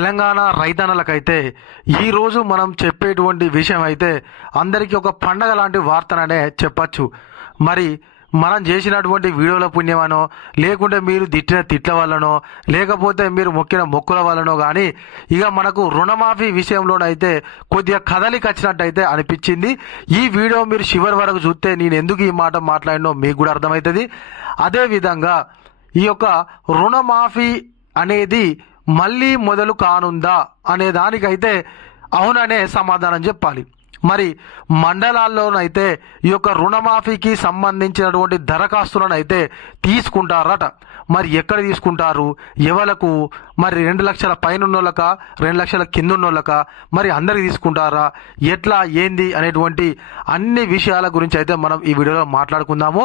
తెలంగాణ రైతన్నలకైతే ఈరోజు మనం చెప్పేటువంటి విషయం అయితే అందరికీ ఒక పండగ లాంటి వార్తననే చెప్పచ్చు. మరి మనం చేసినటువంటి వీడియోల పుణ్యమనో, లేకుంటే మీరు తిట్టిన తిట్ల వల్లనో, లేకపోతే మీరు మొక్కిన మొక్కుల వల్లనో కానీ ఇక మనకు రుణమాఫీ విషయంలోనైతే కొద్దిగా కదలిక వచ్చినట్టయితే అనిపించింది. ఈ వీడియో మీరు చివరి వరకు చూస్తే నేను ఎందుకు ఈ మాట మాట్లాడినో మీకు కూడా అర్థమవుతుంది. అదేవిధంగా ఈ యొక్క రుణమాఫీ అనేది మళ్ళీ మొదలు కానుందా అనే దానికైతే అవుననే సమాధానం చెప్పాలి. మరి మండలాల్లోనైతే ఈ యొక్క రుణమాఫీకి సంబంధించినటువంటి దరఖాస్తులను అయితే తీసుకుంటారట. మరి ఎక్కడ తీసుకుంటారు, ఎవలకు, మరి 2 లక్షల పైన ఉన్నోళ్ళక, 2 లక్షల కింద ఉన్నోళ్ళక, మరి అందరికి తీసుకుంటారా, ఎట్లా ఏంది అనేటువంటి అన్ని విషయాల గురించి అయితే మనం ఈ వీడియోలో మాట్లాడుకుందాము.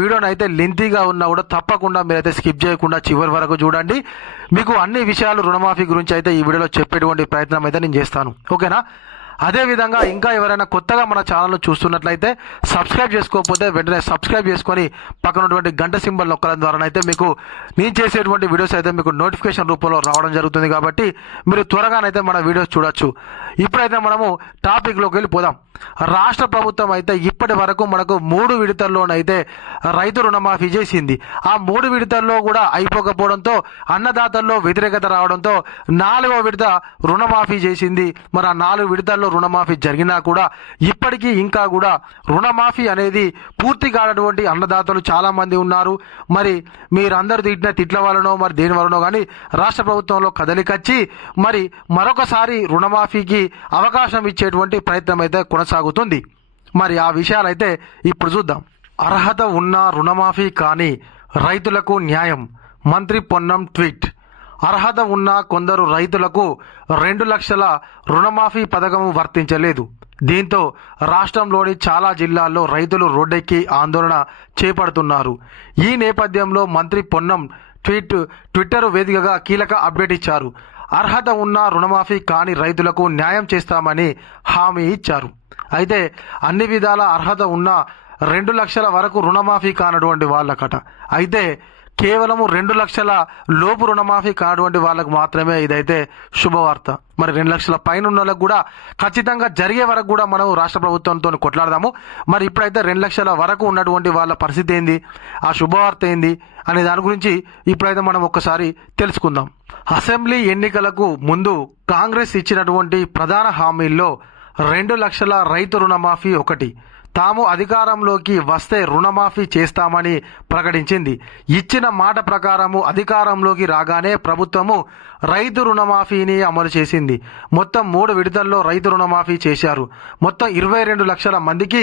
వీడియోని అయితే లెంతీగా ఉన్నా కూడా తప్పకుండా మీరైతే స్కిప్ చేయకుండా చివరి వరకు చూడండి. మీకు అన్ని విషయాలు రుణమాఫీ గురించి అయితే ఈ వీడియోలో చెప్పేటువంటి ప్రయత్నం అయితే నేను చేస్తాను. ఓకేనా? అదేవిధంగా ఇంకా ఎవరైనా కొత్తగా మన ఛానల్ చూస్తున్నట్లయితే సబ్స్క్రైబ్ చేసుకోకపోతే వెంటనే సబ్స్క్రైబ్ చేసుకొని పక్కన ఉన్నటువంటి గంట సింబల్ నొక్కడం ద్వారా అయితే మీకు నేను చేసేటువంటి వీడియోస్ అయితే మీకు నోటిఫికేషన్ రూపంలో రావడం జరుగుతుంది. కాబట్టి మీరు త్వరగానైతే మన వీడియోస్ చూడొచ్చు. ఇప్పుడైతే మనము టాపిక్లోకి వెళ్ళిపోదాం. రాష్ట్ర ప్రభుత్వం అయితే ఇప్పటి వరకు మనకు 3 విడతల్లోనైతే రైతు రుణమాఫీ చేసింది. ఆ 3 విడతల్లో కూడా అయిపోకపోవడంతో అన్నదాతల్లో వ్యతిరేకత రావడంతో 4వ విడత రుణమాఫీ చేసింది. మరి ఆ 4 విడతల్లో రుణమాఫీ జరిగినా కూడా ఇప్పటికీ ఇంకా కూడా రుణమాఫీ అనేది పూర్తి కానటువంటి అన్నదాతలు చాలా మంది ఉన్నారు. మరి మీరందరూ తిట్టిన తిట్ల వలనో మరి దేని వలనో కానీ రాష్ట్ర ప్రభుత్వంలో కదలికచ్చి మరి మరొకసారి రుణమాఫీకి అవకాశం ఇచ్చేటువంటి ప్రయత్నం అయితే కొనసాగుతుంది. మరి ఆ విషయాలైతే ఇప్పుడు చూద్దాం. అర్హత ఉన్న రుణమాఫీ కానీ రైతులకు న్యాయం, మంత్రి పొన్నం ట్వీట్. అర్హత ఉన్న కొందరు రైతులకు 2 లక్షల రుణమాఫీ పథకం వర్తించలేదు. దీంతో రాష్ట్రంలోని చాలా జిల్లాల్లో రైతులు రోడ్డెక్కి ఆందోళన చేపడుతున్నారు. ఈ నేపథ్యంలో మంత్రి పొన్నం ట్విట్టర్ వేదికగా కీలక అప్డేట్ ఇచ్చారు. అర్హత ఉన్న రుణమాఫీ కాని రైతులకు న్యాయం చేస్తామని హామీ ఇచ్చారు. అయితే అన్ని విధాల అర్హత ఉన్న 2 లక్షల వరకు రుణమాఫీ కానటువంటి వాళ్ళకట. అయితే కేవలము 2 లక్షల లోపు రుణమాఫీ కానటువంటి వాళ్ళకు మాత్రమే ఇదైతే శుభవార్త. మరి 2 లక్షల పైన ఉన్న వాళ్ళకు కూడా ఖచ్చితంగా జరిగే వరకు కూడా మనం రాష్ట్ర ప్రభుత్వంతో కొట్లాడదాము. మరి ఇప్పుడైతే 2 లక్షల వరకు ఉన్నటువంటి వాళ్ళ పరిస్థితి ఏంది, ఆ శుభవార్త ఏంది అనే దాని గురించి ఇప్పుడైతే మనం ఒక్కసారి తెలుసుకుందాం. అసెంబ్లీ ఎన్నికలకు ముందు కాంగ్రెస్ ఇచ్చినటువంటి ప్రధాన హామీల్లో 2 లక్షల రైతు రుణమాఫీ ఒకటి. తాము అధికారంలోకి వస్తే రుణమాఫీ చేస్తామని ప్రకటించింది. ఇచ్చిన మాట ప్రకారము అధికారంలోకి రాగానే ప్రభుత్వము రైతు రుణమాఫీని అమలు చేసింది. మొత్తం 3 విడతల్లో రైతు రుణమాఫీ చేశారు. మొత్తం 22 లక్షల మందికి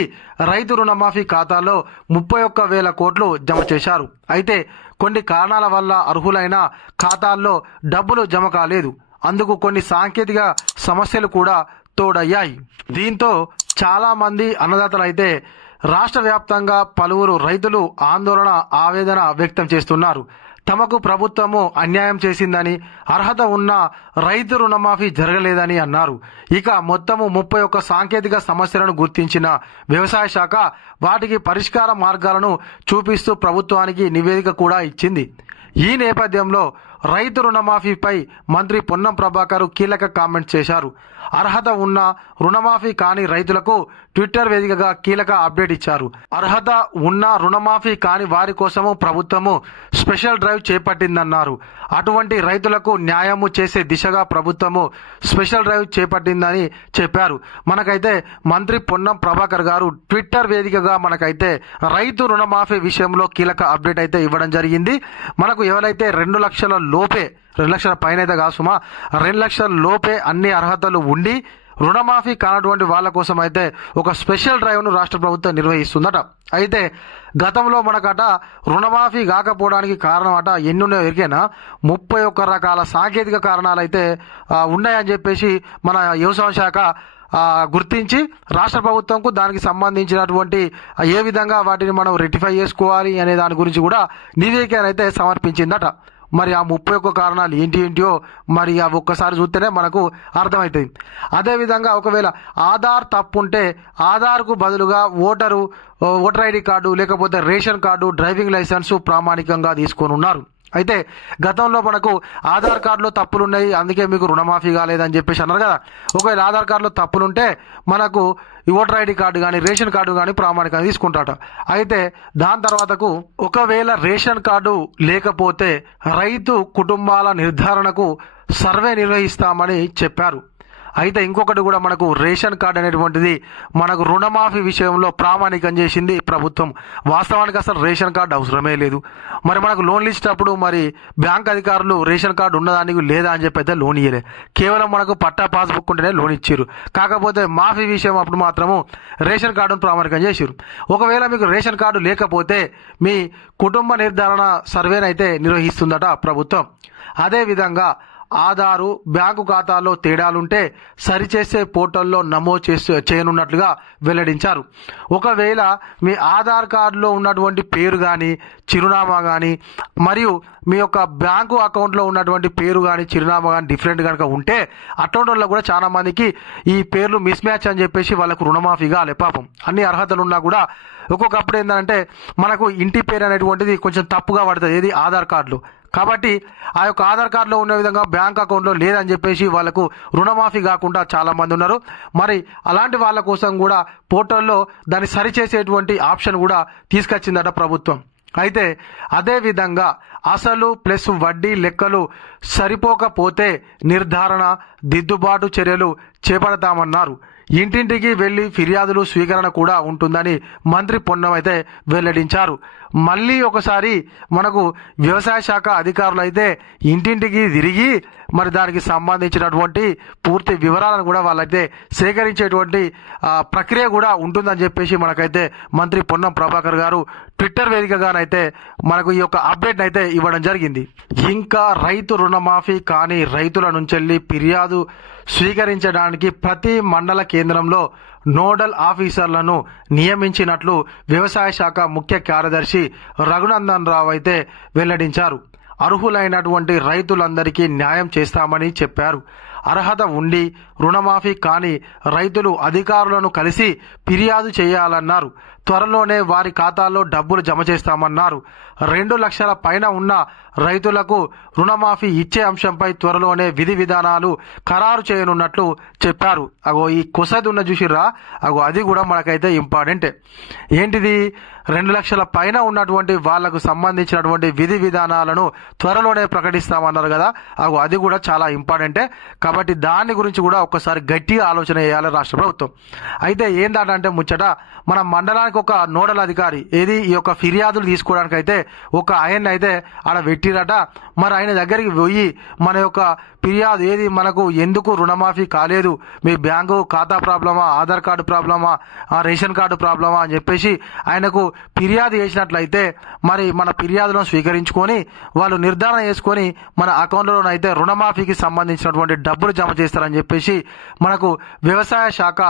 రైతు రుణమాఫీ ఖాతాలో 31,000 కోట్లు జమ చేశారు. అయితే కొన్ని కారణాల వల్ల అర్హులైన ఖాతాల్లో డబ్బులు జమ కాలేదు. అందుకు కొన్ని సాంకేతిక సమస్యలు కూడా తోడయ్యాయి. దీంతో చాలా మంది అన్నదాతలు అయితే రాష్ట్ర వ్యాప్తంగా పలువురు రైతులు ఆందోళన ఆవేదన వ్యక్తం చేస్తున్నారు. తమకు ప్రభుత్వము అన్యాయం చేసిందని, అర్హత ఉన్న రైతు రుణమాఫీ జరగలేదని అన్నారు. ఇక మొత్తము 31 సాంకేతిక సమస్యలను గుర్తించిన వ్యవసాయ శాఖ వాటికి పరిష్కార మార్గాలను చూపిస్తూ ప్రభుత్వానికి నివేదిక కూడా ఇచ్చింది. ఈ నేపథ్యంలో రైతు రుణమాఫీపై మంత్రి పొన్నం ప్రభాకర్ కీలక కామెంట్స్ చేశారు. అర్హత ఉన్న రుణమాఫీ కాని రైతులకు ట్విట్టర్ వేదికగా కీలక అప్డేట్ ఇచ్చారు. అర్హత ఉన్న రుణమాఫీ కాని వారి కోసము ప్రభుత్వము స్పెషల్ డ్రైవ్ చేపట్టిందన్నారు. అటువంటి రైతులకు న్యాయము చేసే దిశగా ప్రభుత్వము స్పెషల్ డ్రైవ్ చేపట్టిందని చెప్పారు. మనకైతే మంత్రి పొన్నం ప్రభాకర్ గారు ట్విట్టర్ వేదికగా మనకైతే రైతు రుణమాఫీ విషయంలో కీలక అప్డేట్ అయితే ఇవ్వడం జరిగింది. మనకు ఎవరైతే 2 లక్షల లోపే, 2 లక్షల పైన అయితే కాసుమా, 2 లక్షల లోపే అన్ని అర్హతలు ఉండి రుణమాఫీ కానటువంటి వాళ్ళ కోసం అయితే ఒక స్పెషల్ డ్రైవ్ను రాష్ట్ర ప్రభుత్వం నిర్వహిస్తుందట. అయితే గతంలో మనకట రుణమాఫీ కాకపోవడానికి కారణం అట ఎన్నున్నాయో ఎరికేనా, 31 రకాల సాంకేతిక కారణాలు అయితే ఉన్నాయని చెప్పేసి మన వ్యవసాయ శాఖ గుర్తించి రాష్ట్ర ప్రభుత్వంకు దానికి సంబంధించినటువంటి ఏ విధంగా వాటిని మనం రెక్టిఫై చేసుకోవాలి అనే దాని గురించి కూడా నివేదికను అయితే సమర్పించిందట. మరి ఆ 31 కారణాలు ఏంటియో మరి అవి ఒక్కసారి చూస్తేనే మనకు అర్థమవుతుంది. అదేవిధంగా ఒకవేళ ఆధార్ తప్పు ఉంటే ఆధార్కు బదులుగా ఓటర్ ఐడి కార్డు లేకపోతే రేషన్ కార్డు, డ్రైవింగ్ లైసెన్సు ప్రామాణికంగా తీసుకొని ఉన్నారు. అయితే గతంలో మనకు ఆధార్ కార్డులో తప్పులు ఉన్నాయి, అందుకే మీకు రుణమాఫీ కాలేదని చెప్పేసి అన్నారు కదా. ఒకవేళ ఆధార్ కార్డులో తప్పులుంటే మనకు ఓటర్ ఐడి కార్డు కానీ రేషన్ కార్డు కానీ ప్రామాణికంగా తీసుకుంటాట. అయితే దాని తర్వాతకు ఒకవేళ రేషన్ కార్డు లేకపోతే రైతు కుటుంబాల నిర్ధారణకు సర్వే నిర్వహిస్తామని చెప్పారు. అయితే ఇంకొకటి కూడా మనకు రేషన్ కార్డు అనేటువంటిది మనకు రుణమాఫీ విషయంలో ప్రామాణికం చేసింది ప్రభుత్వం. వాస్తవానికి అసలు రేషన్ కార్డు అవసరమే లేదు. మరి మనకు లోన్లు ఇచ్చేటప్పుడు మరి బ్యాంక్ అధికారులు రేషన్ కార్డు ఉన్నదానికి లేదా అని చెప్పి అయితే లోన్ ఇయ్యలే, కేవలం మనకు పట్టా పాస్బుక్ ఉంటేనే లోన్ ఇచ్చారు. కాకపోతే మాఫీ విషయం అప్పుడు మాత్రము రేషన్ కార్డును ప్రామాణికం చేశారు. ఒకవేళ మీకు రేషన్ కార్డు లేకపోతే మీ కుటుంబ నిర్ధారణ సర్వేనైతే నిర్వహిస్తుందట ప్రభుత్వం. అదేవిధంగా ఆధారు బ్యాంకు ఖాతాలో తేడాలుంటే సరిచేసే పోర్టల్లో నమోదు చేయనున్నట్లుగా వెల్లడించారు. ఒకవేళ మీ ఆధార్ కార్డులో ఉన్నటువంటి పేరు కానీ చిరునామా కానీ మరియు మీ యొక్క బ్యాంకు అకౌంట్లో ఉన్నటువంటి పేరు కానీ చిరునామా కానీ డిఫరెంట్ కనుక ఉంటే అటువంటి వాళ్ళు కూడా చాలా మందికి ఈ పేర్లు మిస్ మ్యాచ్ అని చెప్పేసి వాళ్ళకు రుణమాఫీ కాలే. పాపం అన్ని అర్హతలు ఉన్నా కూడా ఒక్కొక్కప్పుడు ఏంటంటే మనకు ఇంటి పేరు అనేటువంటిది కొంచెం తప్పుగా పడుతుంది ఏది ఆధార్ కార్డులో. కాబట్టి ఆ యొక్క ఆధార్ కార్డులో ఉన్న విధంగా బ్యాంక్ అకౌంట్లో లేదని చెప్పేసి వాళ్ళకు రుణమాఫీ కాకుండా చాలామంది ఉన్నారు. మరి అలాంటి వాళ్ళ కోసం కూడా పోర్టల్లో దాన్ని సరిచేసేటువంటి ఆప్షన్ కూడా తీసుకొచ్చిందట ప్రభుత్వం. అయితే అదేవిధంగా అసలు ప్లస్ వడ్డీ లెక్కలు సరిపోకపోతే నిర్ధారణ దిద్దుబాటు చర్యలు చేపడతామన్నారు. ఇంటింటికి వెళ్లి ఫిర్యాదులు స్వీకరణ కూడా ఉంటుందని మంత్రి పొన్నం అయితే వెల్లడించారు. మళ్ళీ ఒకసారి మనకు వ్యవసాయ శాఖ అధికారులు అయితే ఇంటింటికి తిరిగి మరి దానికి సంబంధించినటువంటి పూర్తి వివరాలను కూడా వాళ్ళైతే సేకరించేటువంటి ప్రక్రియ కూడా ఉంటుందని చెప్పేసి మనకైతే మంత్రి పొన్నం ప్రభాకర్ గారు ట్విట్టర్ వేదికగానైతే మనకు ఈ యొక్క అప్డేట్ అయితే ఇవ్వడం జరిగింది. ఇంకా రైతు రుణమాఫీ కానీ రైతుల నుంచి ఫిర్యాదు స్వీకరించడానికి ప్రతి మండల కేంద్రంలో నోడల్ ఆఫీసర్లను నియమించినట్లు వ్యవసాయ శాఖ ముఖ్య కార్యదర్శి రఘునందన్ రావు అయితే వెల్లడించారు. అర్హులైనటువంటి రైతులందరికీ న్యాయం చేస్తామని చెప్పారు. అర్హత ఉండి రుణమాఫీ కాని రైతులు అధికారులను కలిసి ఫిర్యాదు చేయాలన్నారు. త్వరలోనే వారి ఖాతాల్లో డబ్బులు జమ చేస్తామన్నారు. 2 లక్షల పైన ఉన్న రైతులకు రుణమాఫీ ఇచ్చే అంశంపై త్వరలోనే విధి విధానాలు ఖరారు చేయనున్నట్లు చెప్పారు. అగో ఈ కొసది ఉన్న చూసిర్రా, అగో అది కూడా మనకైతే ఇంపార్టెంటే. ఏంటిది? 2 లక్షల పైన ఉన్నటువంటి వాళ్లకు సంబంధించినటువంటి విధి విధానాలను త్వరలోనే ప్రకటిస్తామన్నారు కదా, అగో అది కూడా చాలా ఇంపార్టెంటే. కాబట్టి దాని గురించి కూడా ఒక్కసారి గట్టిగా ఆలోచన చేయాలి రాష్ట్ర ప్రభుత్వం. అయితే ఏంటంటే ముచ్చట, మన మండలానికి ఒక నోడల్ అధికారి ఏది ఈ యొక్క ఫిర్యాదులు తీసుకోవడానికి అయితే ఒక ఆయన అయితే ఆడ పెట్టిరట. మరి ఆయన దగ్గరికి పోయి మన యొక్క ఫిర్యాదు ఏది మనకు ఎందుకు రుణమాఫీ కాలేదు, మీ బ్యాంకు ఖాతా ప్రాబ్లమా, ఆధార్ కార్డు ప్రాబ్లమా, రేషన్ కార్డు ప్రాబ్లమా అని చెప్పేసి ఆయనకు ఫిర్యాదు చేసినట్లయితే మరి మన ఫిర్యాదులను స్వీకరించుకొని వాళ్ళు నిర్ధారణ చేసుకొని మన అకౌంట్లోనైతే రుణమాఫీకి సంబంధించినటువంటి డబ్బులు జమ చేస్తారని చెప్పేసి మనకు వ్యవసాయ శాఖ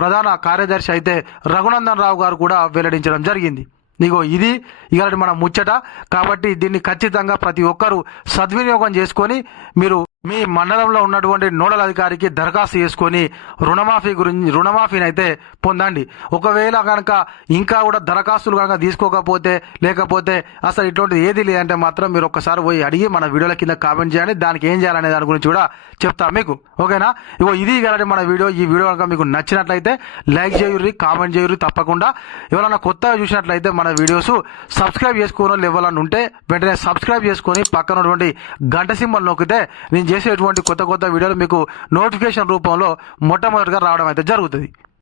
ప్రధాన కార్యదర్శి అయితే రఘునందన్ రావు గారు కూడా వెల్లడించడం జరిగింది. ఇగో ఇది ఇలాంటి మన ముచ్చట. కాబట్టి దీన్ని ఖచ్చితంగా ప్రతి ఒక్కరూ సద్వినియోగం చేసుకొని మీరు మీ మండలంలో ఉన్నటువంటి నోడల్ అధికారికి దరఖాస్తు చేసుకొని రుణమాఫీని అయితే పొందండి. ఒకవేళ కనుక ఇంకా కూడా దరఖాస్తులు కనుక తీసుకోకపోతే లేకపోతే అసలు ఇటువంటిది ఏది లేదంటే మాత్రం మీరు ఒక్కసారి పోయి అడిగి మన వీడియోల కింద కామెంట్ చేయండి. దానికి ఏం చేయాలనే దాని గురించి కూడా చెప్తాం మీకు. ఓకేనా? ఇగో ఇది కాబట్టి మన వీడియో. ఈ వీడియో కనుక మీకు నచ్చినట్లయితే లైక్ చేయుర్రి, కామెంట్ చేయుర్రి. తప్పకుండా ఎవరైనా కొత్తగా చూసినట్లయితే మన వీడియోస్ సబ్స్క్రైబ్ చేసుకోవడం ఎవరైనా ఉంటే వెంటనే సబ్స్క్రైబ్ చేసుకొని పక్కన ఉన్నటువంటి గంట సింబల్ నొక్కితే నేను చేసేటువంటి కొత్త వీడియోలు మీకు నోటిఫికేషన్ రూపంలో మొట్టమొదటిగా రావడం అయితే జరుగుతుంది.